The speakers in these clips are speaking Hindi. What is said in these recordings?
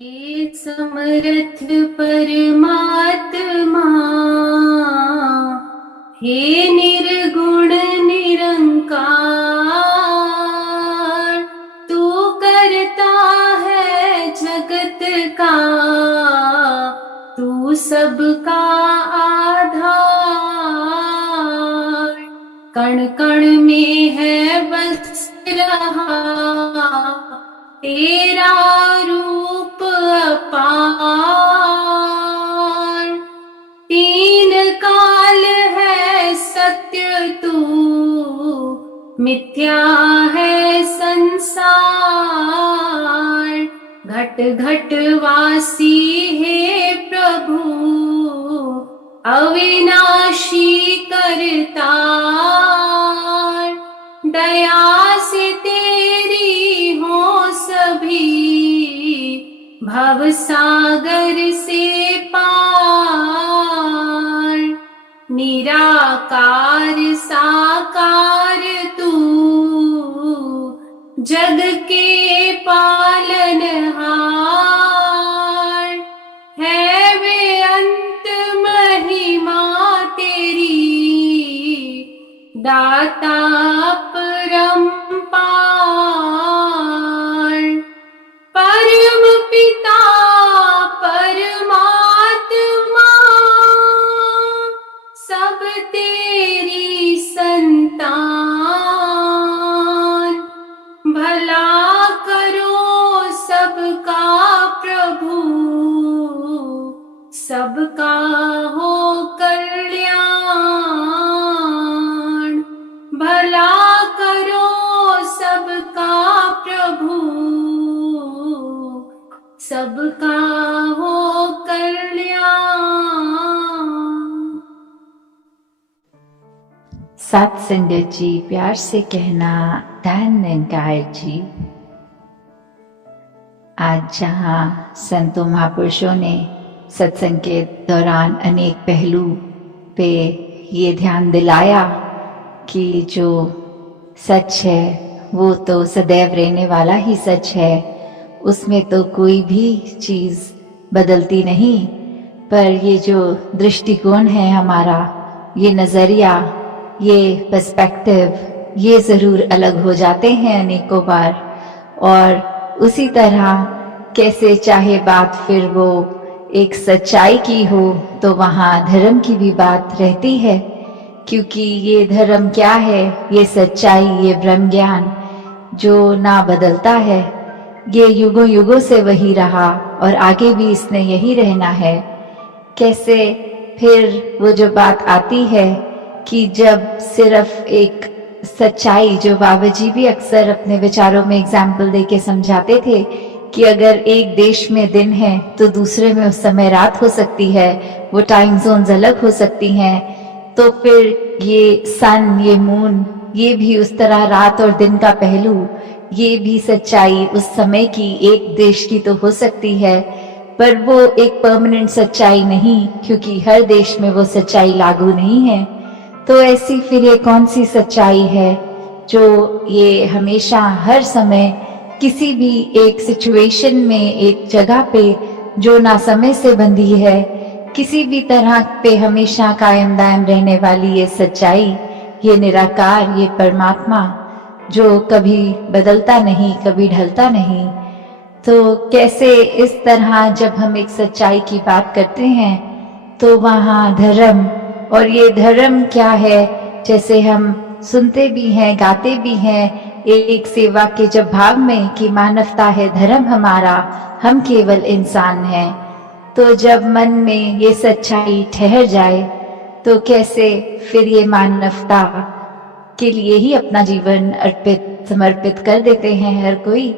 हे समर्थ परमात्मा, हे निर्गुण निरंकार, तू करता है जगत का, तू सबका आधार। कण कण में है बस रहा तेरा रूप अपार। तीन काल है सत्य तू, मिथ्या है संसार। घट घट वासी हे प्रभु, अविनाशी करतार। दया से तेरी हो सभी, भव सागर से पार। निराकार साकार तू, जग के पालनहार। है बेअंत महिमा तेरी, दाता परम्पार। परम पिता परमात्मा, सब तेरी संतान। भला करो सबका प्रभु, सबका हो कल्याण। भला करो सबका प्रभु, सबका हो कल्याण। सात संगत जी, प्यार से कहना धन निरंकार जी। आज जहाँ संतों महापुरुषों ने सत्संग के दौरान अनेक पहलू पे ये ध्यान दिलाया कि जो सच है वो तो सदैव रहने वाला ही सच है, उसमें तो कोई भी चीज़ बदलती नहीं। पर ये जो दृष्टिकोण है हमारा, ये नज़रिया, ये पर्सपेक्टिव, ये ज़रूर अलग हो जाते हैं अनेकों बार। और उसी तरह कैसे चाहे बात फिर वो एक सच्चाई की हो, तो वहाँ धर्म की भी बात रहती है। क्योंकि ये धर्म क्या है, ये सच्चाई, ये ब्रह्म ज्ञान जो ना बदलता है, ये युगों युगों से वही रहा और आगे भी इसने यही रहना है। कैसे फिर वो जो बात आती है कि जब सिर्फ एक सच्चाई, जो बाबा जी भी अक्सर अपने विचारों में एग्जाम्पल देके समझाते थे कि अगर एक देश में दिन है तो दूसरे में उस समय रात हो सकती है, वो टाइम जोन्स अलग हो सकती हैं। तो फिर ये सन, ये मून, ये भी उस तरह रात और दिन का पहलू, ये भी सच्चाई उस समय की एक देश की तो हो सकती है, पर वो एक परमानेंट सच्चाई नहीं, क्योंकि हर देश में वो सच्चाई लागू नहीं है। तो ऐसी फिर ये कौन सी सच्चाई है जो ये हमेशा हर समय किसी भी एक सिचुएशन में, एक जगह पे जो ना समय से बंधी है, किसी भी तरह पे हमेशा कायम दायम रहने वाली ये सच्चाई, ये निराकार, ये परमात्मा जो कभी बदलता नहीं, कभी ढलता नहीं। तो कैसे इस तरह जब हम एक सच्चाई की बात करते हैं तो वहाँ धर्म, और ये धर्म क्या है, जैसे हम सुनते भी हैं, गाते भी हैं एक सेवा के जब भाव में कि मानवता है धर्म हमारा, हम केवल इंसान हैं। तो जब मन में ये सच्चाई ठहर जाए तो कैसे फिर ये मानवता के लिए ही अपना जीवन अर्पित, समर्पित कर देते हैं हर कोई।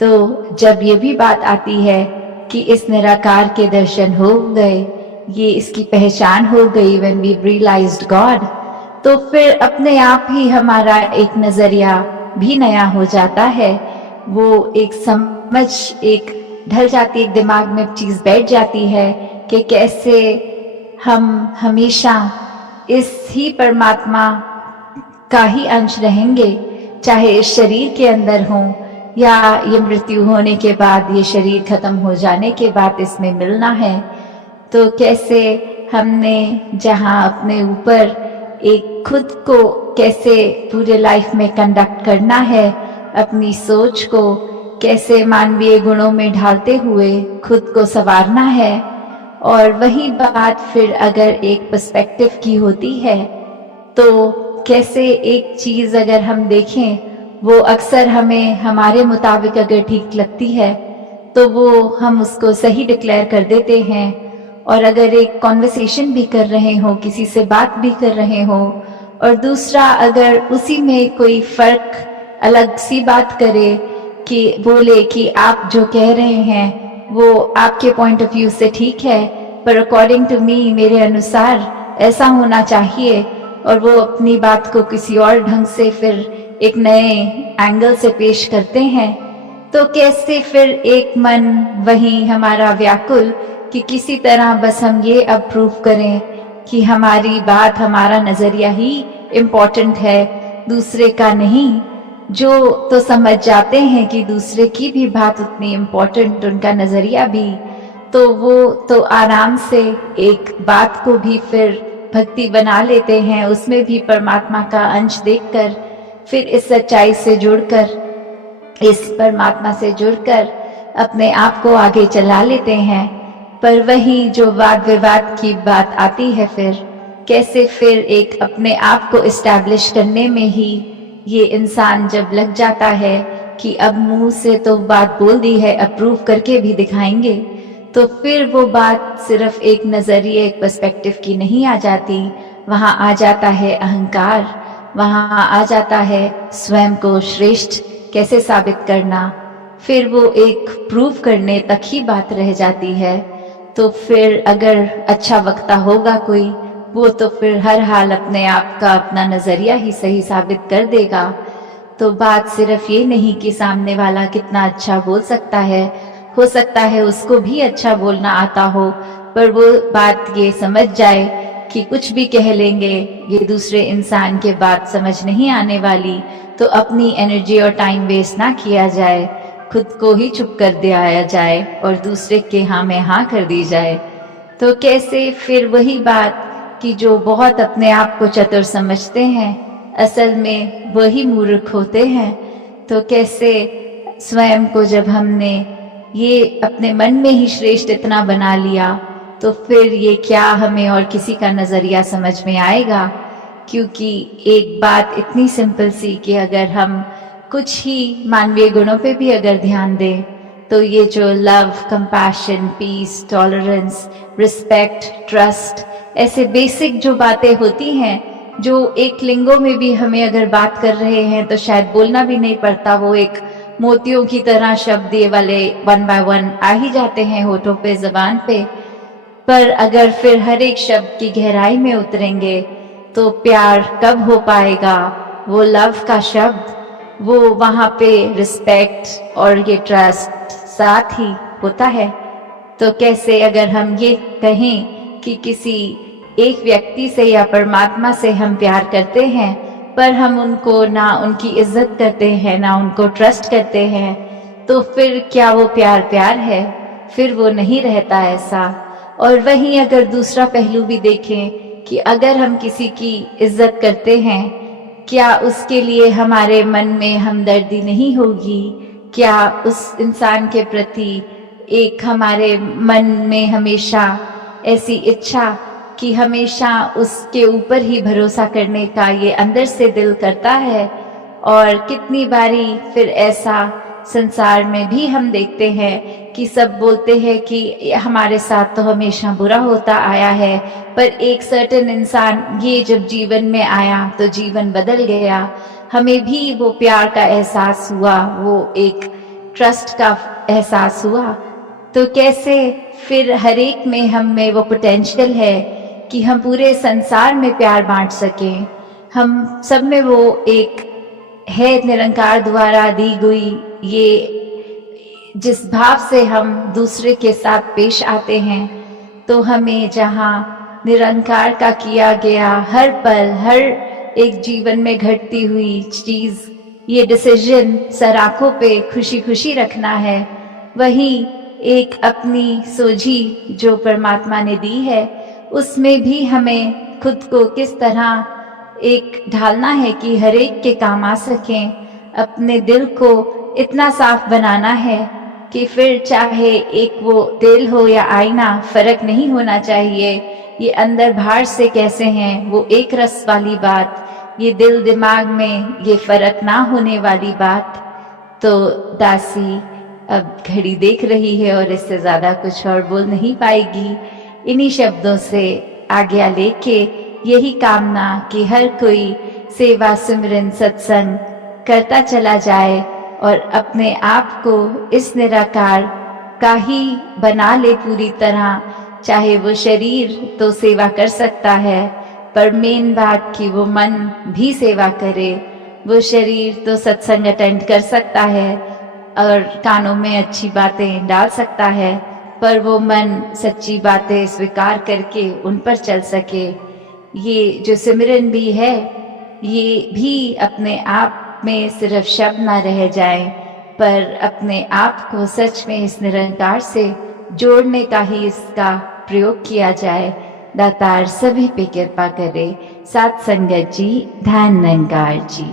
तो जब ये भी बात आती है कि इस निराकार के दर्शन हो गए, ये इसकी पहचान हो गई, when we realized God, तो फिर अपने आप ही हमारा एक नजरिया भी नया हो जाता है। वो एक समझ, एक ढल जाती, एक दिमाग में चीज बैठ जाती है कि कैसे हम हमेशा इस ही परमात्मा का ही अंश रहेंगे, चाहे इस शरीर के अंदर हो या ये मृत्यु होने के बाद, ये शरीर खत्म हो जाने के बाद इसमें मिलना है। तो कैसे हमने जहाँ अपने ऊपर एक खुद को कैसे पूरे लाइफ में कंडक्ट करना है, अपनी सोच को कैसे मानवीय गुणों में ढालते हुए खुद को संवारना है। और वही बात फिर अगर एक पर्सपेक्टिव की होती है तो कैसे एक चीज अगर हम देखें वो अक्सर हमें हमारे मुताबिक अगर ठीक लगती है तो वो हम उसको सही डिक्लेयर कर देते हैं। और अगर एक कॉन्वर्सेशन भी कर रहे हो, किसी से बात भी कर रहे हो, और दूसरा अगर उसी में कोई फर्क अलग सी बात करे कि बोले कि आप जो कह रहे हैं वो आपके पॉइंट ऑफ व्यू से ठीक है, पर अकॉर्डिंग टू मी, मेरे अनुसार ऐसा होना चाहिए, और वो अपनी बात को किसी और ढंग से फिर एक नए एंगल से पेश करते हैं, तो कैसे फिर एक मन वही हमारा व्याकुल कि किसी तरह बस हम ये अब प्रूव करें कि हमारी बात, हमारा नजरिया ही इम्पोर्टेंट है, दूसरे का नहीं। जो तो समझ जाते हैं कि दूसरे की भी बात उतनी इम्पोर्टेंट, उनका नजरिया भी, तो वो तो आराम से एक बात को भी फिर भक्ति बना लेते हैं, उसमें भी परमात्मा का अंश देखकर, फिर इस सच्चाई से जुड़कर, इस परमात्मा से जुड़कर अपने आप को आगे चला लेते हैं। पर वही जो वाद विवाद की बात आती है, फिर कैसे फिर एक अपने आप को इस्टेब्लिश करने में ही ये इंसान जब लग जाता है कि अब मुंह से तो बात बोल दी है, अब प्रूव करके भी दिखाएंगे, तो फिर वो बात सिर्फ एक नजरिए, एक पर्सपेक्टिव की नहीं आ जाती, वहां आ जाता है अहंकार, वहां आ जाता है स्वयं को श्रेष्ठ कैसे साबित करना, फिर वो एक प्रूव करने तक ही बात रह जाती है। तो फिर अगर अच्छा वक्ता होगा कोई, वो तो फिर हर हाल अपने आप का अपना नजरिया ही सही साबित कर देगा। तो बात सिर्फ ये नहीं कि सामने वाला कितना अच्छा बोल सकता है, हो सकता है उसको भी अच्छा बोलना आता हो, पर वो बात ये समझ जाए कि कुछ भी कह लेंगे, ये दूसरे इंसान के बात समझ नहीं आने वाली, तो अपनी एनर्जी और टाइम वेस्ट ना किया जाए, खुद को ही चुप कर दिया जाए और दूसरे के हाँ में हाँ कर दी जाए। तो कैसे फिर वही बात कि जो बहुत अपने आप को चतुर समझते हैं, असल में वही मूर्ख होते हैं। तो कैसे स्वयं को जब हमने ये अपने मन में ही श्रेष्ठ इतना बना लिया, तो फिर ये क्या हमें और किसी का नजरिया समझ में आएगा। क्योंकि एक बात इतनी सिंपल सी कि अगर हम कुछ ही मानवीय गुणों पे भी अगर ध्यान दें, तो ये जो love, compassion, peace, tolerance, respect, trust, ऐसे बेसिक जो बातें होती हैं, जो एक लिंगों में भी हमें अगर बात कर रहे हैं तो शायद बोलना भी नहीं पड़ता, वो एक मोतियों की तरह शब्द ये वाले 1 by 1 आ ही जाते हैं होठों पे, जबान पे। पर अगर फिर हर एक शब्द की गहराई में उतरेंगे तो प्यार कब हो पाएगा, वो लव का शब्द, वो वहाँ पे रिस्पेक्ट और ये ट्रस्ट साथ ही होता है। तो कैसे अगर हम ये कहें कि किसी एक व्यक्ति से या परमात्मा से हम प्यार करते हैं, पर हम उनको ना उनकी इज्जत करते हैं, ना उनको ट्रस्ट करते हैं, तो फिर क्या वो प्यार प्यार है? फिर वो नहीं रहता ऐसा। और वहीं अगर दूसरा पहलू भी देखें कि अगर हम किसी की इज्जत करते हैं, क्या उसके लिए हमारे मन में हमदर्दी नहीं होगी? क्या उस इंसान के प्रति एक हमारे मन में हमेशा ऐसी इच्छा कि हमेशा उसके ऊपर ही भरोसा करने का ये अंदर से दिल करता है? और कितनी बारी फिर ऐसा संसार में भी हम देखते हैं कि सब बोलते हैं कि हमारे साथ तो हमेशा बुरा होता आया है, पर एक सर्टेन इंसान ये जब जीवन में आया तो जीवन बदल गया, हमें भी वो प्यार का एहसास हुआ, वो एक ट्रस्ट का एहसास हुआ। तो कैसे फिर हर एक में हम में वो पोटेंशियल है कि हम पूरे संसार में प्यार बांट सकें। हम सब में वो एक है निरंकार द्वारा दी गई ये जिस भाव से हम दूसरे के साथ पेश आते हैं, तो हमें जहाँ निरंकार का किया गया हर पल, हर एक जीवन में घटती हुई चीज ये डिसीजन सर आंखों पे खुशी खुशी रखना है, वही एक अपनी सोझी जो परमात्मा ने दी है उसमें भी हमें खुद को किस तरह एक ढालना है कि हर एक के काम आ सकें। अपने दिल को इतना साफ बनाना है कि फिर चाहे एक वो दिल हो या आईना, फर्क नहीं होना चाहिए ये अंदर बाहर से कैसे हैं, वो एक रस वाली बात, ये दिल दिमाग में ये फर्क ना होने वाली बात। तो दासी अब घड़ी देख रही है और इससे ज्यादा कुछ और बोल नहीं पाएगी। इन्हीं शब्दों से आज्ञा लेके यही कामना कि हर कोई सेवा सिमरन सत्संग करता चला जाए और अपने आप को इस निराकार का ही बना ले पूरी तरह। चाहे वो शरीर तो सेवा कर सकता है, पर मेन बात कि वो मन भी सेवा करे। वो शरीर तो सत्संग अटेंड कर सकता है और कानों में अच्छी बातें डाल सकता है, पर वो मन सच्ची बातें स्वीकार करके उन पर चल सके। ये जो सिमरन भी है ये भी अपने आप में सिर्फ शब्द ना रह जाए, पर अपने आप को सच में इस निरंकार से जोड़ने का ही इसका प्रयोग किया जाए। दातार सभी पे कृपा करे। साथ संगत जी, ध्यान निरंकार जी।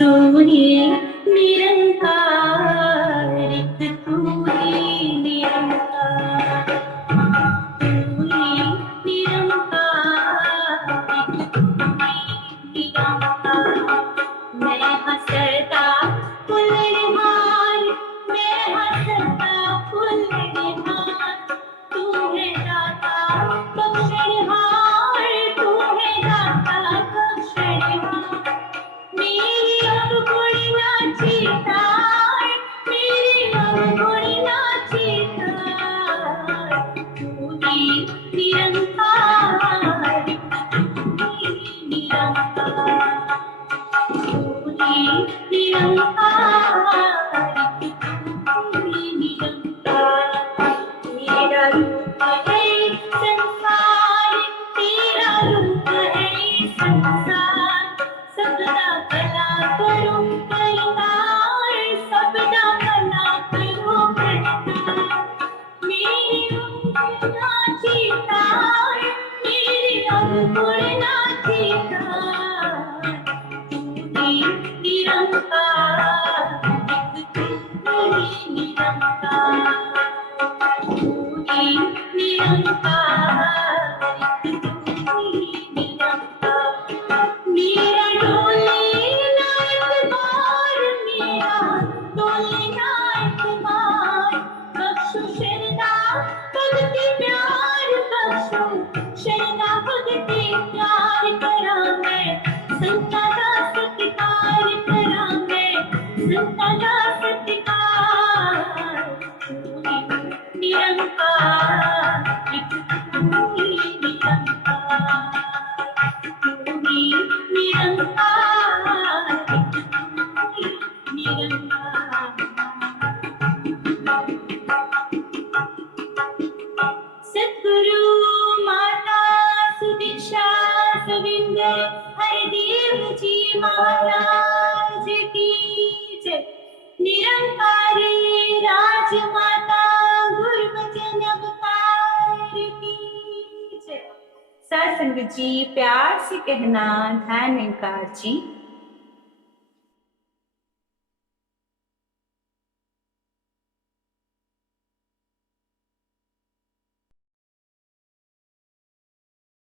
तू ही निरंकार, तू ही निरंकार, तू ही निरंकार, तू ही निरंकार। मैं हंसता फुलहार, मैं हंसता फुलहार, तू है दाता बख्शनहार, तू है दाता बख्शनहार। मेरी अब गुड़ी नाची तार, मेरी अब गुड़ी नाची तार, तू ही निरंकार, तू ही निरंकार, तू ही निरंकार, तू ही निरंकार। तेरा रूप है संसार, तेरा रूप है संसार, सबदा भला करो परिवार, सबदा भला करो परिवार। मेरी अंकुर नाची तार, मेरी अंकुर नाची तार, तू ही निरंकार, तू ही निरंकार, तू ही निरंकार, तू ही निरंकार। मेरा डोले ना इतबार, मेरा डोले ना इतबार, बख्शो शरदा भगति प्यार, बख्शो शरदा भगति प्यार। करा मैं संता दा सत्कार, करा मैं संता दा सत्कार, तू ही निरंकार, तू ही निरंकार, तू ही निरंकार, तू ही निरंकार। सद्गुरु माता सुदीक्षा सविंदर हरिदेव जी महाराज की जय। निरंकारी राजमाता गुरुवचन अवतार की जय। सत्संग जी प्यार से कहना, ध्यान निरंकार जी।